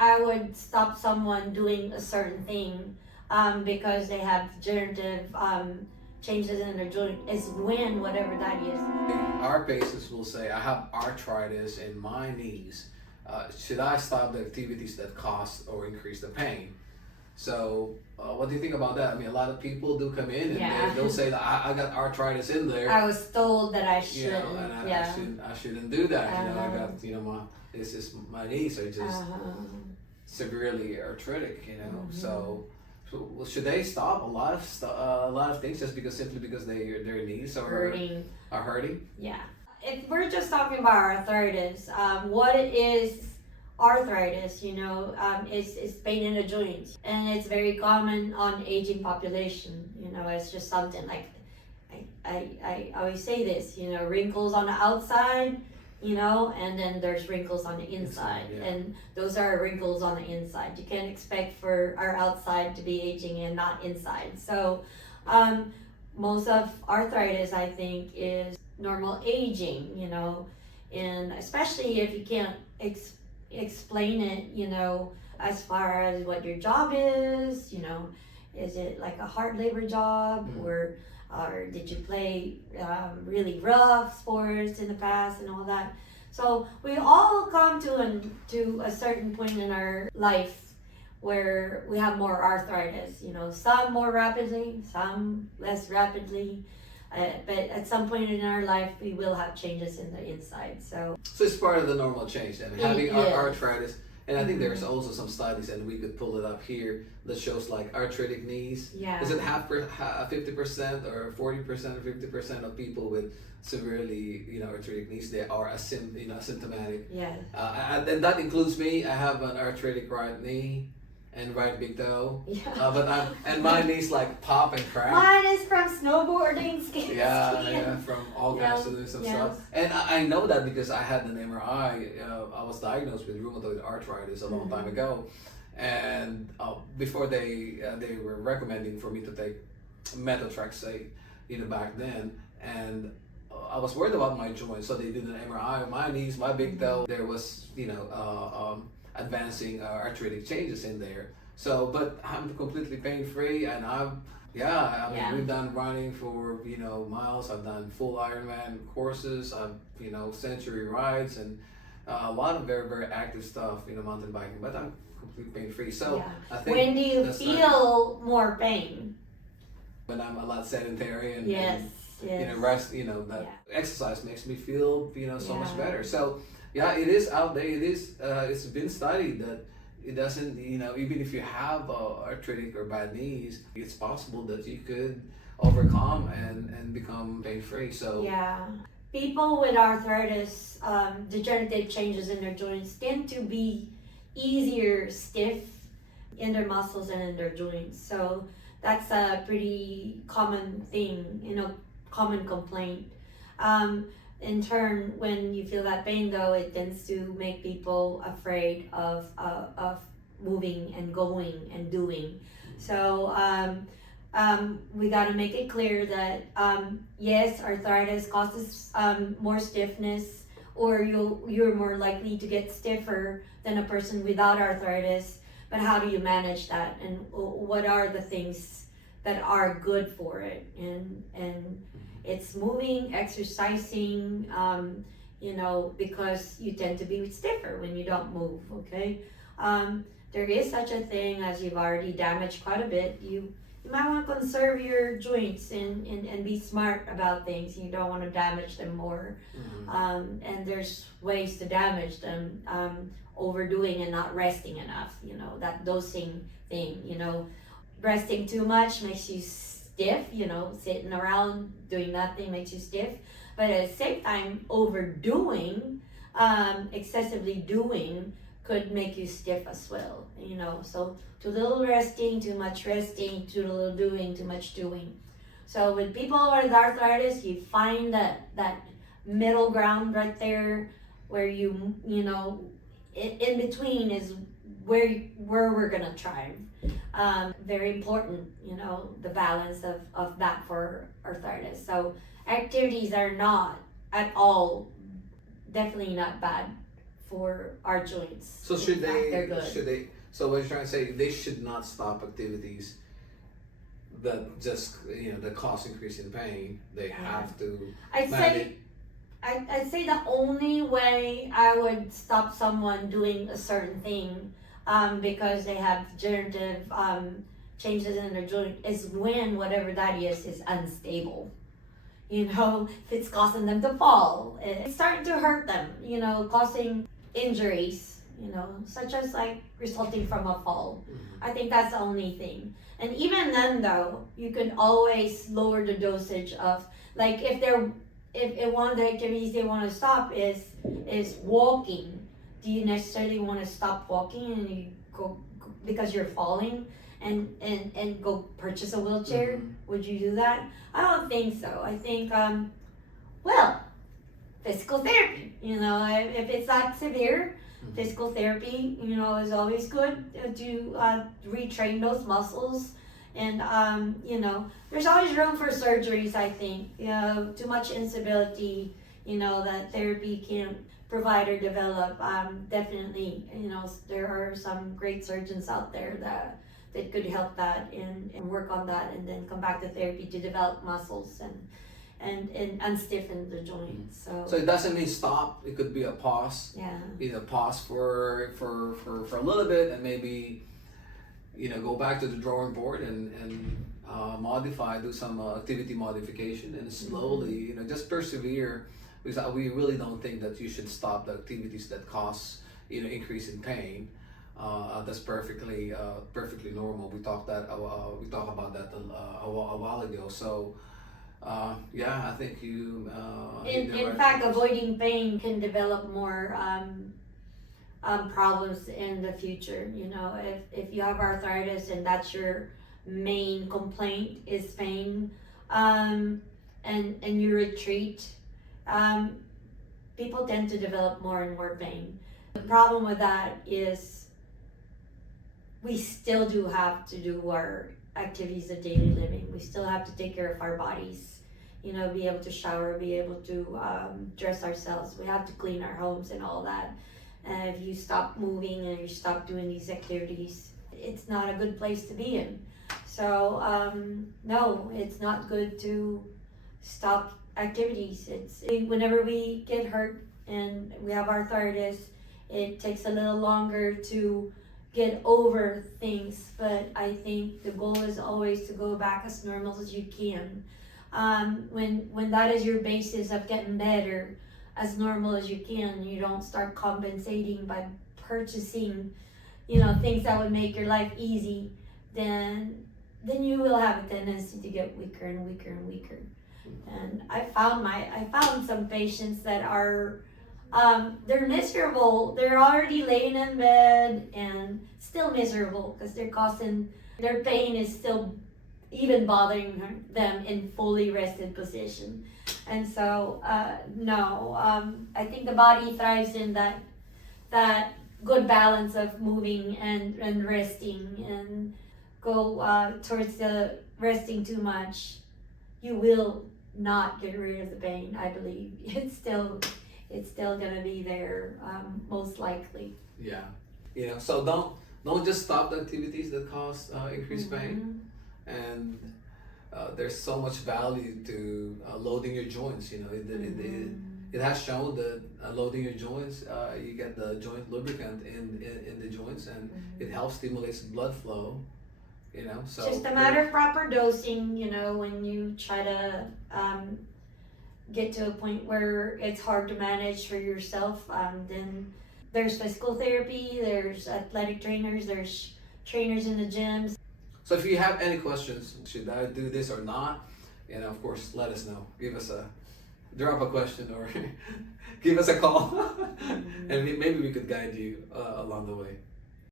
I would stop someone doing a certain thing because they have degenerative changes in their joint is when whatever that is. Our patients will say, I have arthritis in my knees. Should I stop the activities that cause or increase the pain? So, what do you think about that? I mean, a lot of people do come in and they'll say that I got arthritis in there. I was told that I You know, shouldn't. and I shouldn't do that. You know, I got this is my knees are just severely arthritic. You know, so should they stop a lot of things just simply because their knees are hurting? Yeah. If we're just talking about arthritis, what is arthritis? Is pain in the joints, and it's very common on aging population. It's just something like I always say this. Wrinkles on the outside. And then there's wrinkles on the inside, and those are wrinkles on the inside. You can't expect for our outside to be aging and not inside. So, most of arthritis, I think, is normal aging, and especially if you can't explain it, as far as what your job is, is it like a hard labor job, or did you play really rough sports in the past and all that? So we all come to a certain point in our life where we have more arthritis, some more rapidly, some less rapidly. But at some point in our life, we will have changes in the inside. So it's part of the normal change. I mean, having arthritis, and I think there's also some studies, and we could pull it up here, that shows like arthritic knees. Yeah. Is it 50% or 40% or 50% of people with severely, arthritic knees, they are asymptomatic. Yeah. And that includes me. I have an arthritic right knee and right big toe. Yeah. And my knees like pop and crack. Mine is from snowboarding, skiing. Yeah, from all kinds of some stuff. And I know that because I had an MRI. I was diagnosed with rheumatoid arthritis a long time ago, and before they were recommending for me to take methotrexate, back then, and I was worried about my joints, so they did an MRI of my knees, my big toe. There was, advancing arthritic changes in there. So, but I'm completely pain-free, and we've done running for, miles. I've done full Ironman courses. I've, century rides, and a lot of very, very active stuff, mountain biking, but I'm completely pain-free. So I think when do you feel more pain? When I'm a lot sedentary and rest, that exercise makes me feel, so much better. So it is out there. It is, it's been studied that it doesn't, even if you have arthritic or bad knees, it's possible that you could overcome and become pain-free. So people with arthritis, degenerative changes in their joints tend to be easier stiff in their muscles and in their joints. So that's a pretty common thing, common complaint. In turn, when you feel that pain, though, it tends to make people afraid of moving and going and doing. So we got to make it clear that yes, arthritis causes more stiffness, or you're more likely to get stiffer than a person without arthritis. But how do you manage that, and what are the things that are good for it? And it's moving, exercising, because you tend to be stiffer when you don't move, okay? There is such a thing as you've already damaged quite a bit. You might want to conserve your joints and be smart about things. You don't want to damage them more. And there's ways to damage them, overdoing and not resting enough, that dosing thing, resting too much makes you stiff, sitting around doing nothing makes you stiff. But at the same time, overdoing, excessively doing could make you stiff as well, So too little resting, too much resting, too little doing, too much doing. So with people with arthritis, you find that middle ground right there where in between is where we're gonna thrive. Very important, the balance of that for arthritis. So activities are not at all, definitely not bad for our joints. So In fact, they're good. should they, so what you're trying to say, they should not stop activities that just, that cause increase in pain. They have to I'd manage. say I'd say the only way I would stop someone doing a certain thing because they have degenerative changes in their joint is when whatever that is unstable. If it's causing them to fall, it's starting to hurt them, causing injuries, such as like resulting from a fall. I think that's the only thing. And even then though, you can always lower the dosage of, like if one of the activities they want to stop is walking, do you necessarily want to stop walking and you go because you're falling and go purchase a wheelchair? Mhm. Would you do that? I don't think so. I think physical therapy. If it's that severe, physical therapy, is always good to retrain those muscles. And there's always room for surgeries. I think too much instability, that therapy can provide or develop. Definitely, there are some great surgeons out there that could help that and work on that, and then come back to therapy to develop muscles and unstiffen the joints. So it doesn't mean stop. It could be a pause. Yeah. Pause for a little bit, and maybe go back to the drawing board and do some activity modification, and slowly, just persevere, because we really don't think that you should stop the activities that cause increase in pain. That's perfectly normal. We talked about that a while ago. So I think you. In fact, avoiding pain can develop more problems in the future. If you have arthritis and that's your main complaint is pain, and you retreat, people tend to develop more and more pain. The problem with that is we still do have to do our activities of daily living. We still have to take care of our bodies, be able to shower, be able to dress ourselves. We have to clean our homes and all that. And if you stop moving and you stop doing these activities, it's not a good place to be in. So no, it's not good to stop activities. It's whenever we get hurt and we have arthritis, it takes a little longer to get over things, but I think the goal is always to go back as normal as you can. When that is your basis of getting better, as normal as you can, you don't start compensating by purchasing, things that would make your life easy, then you will have a tendency to get weaker and weaker and weaker. And I found some patients that are they're miserable. They're already laying in bed and still miserable because their pain is still even bothering them in fully rested position. And so no, I think the body thrives in that good balance of moving and resting. And go towards the resting too much, you will not get rid of the pain. I believe it's still gonna be there, most likely. Yeah, so don't just stop the activities that cause increased pain. And there's so much value to loading your joints. It has shown that loading your joints, you get the joint lubricant in the joints, and it helps stimulates blood flow. So just a matter of proper dosing. When you try to get to a point where it's hard to manage for yourself, then there's physical therapy, there's athletic trainers, there's trainers in the gyms. So if you have any questions, should I do this or not, of course, let us know. Drop a question or give us a call, and maybe we could guide you along the way.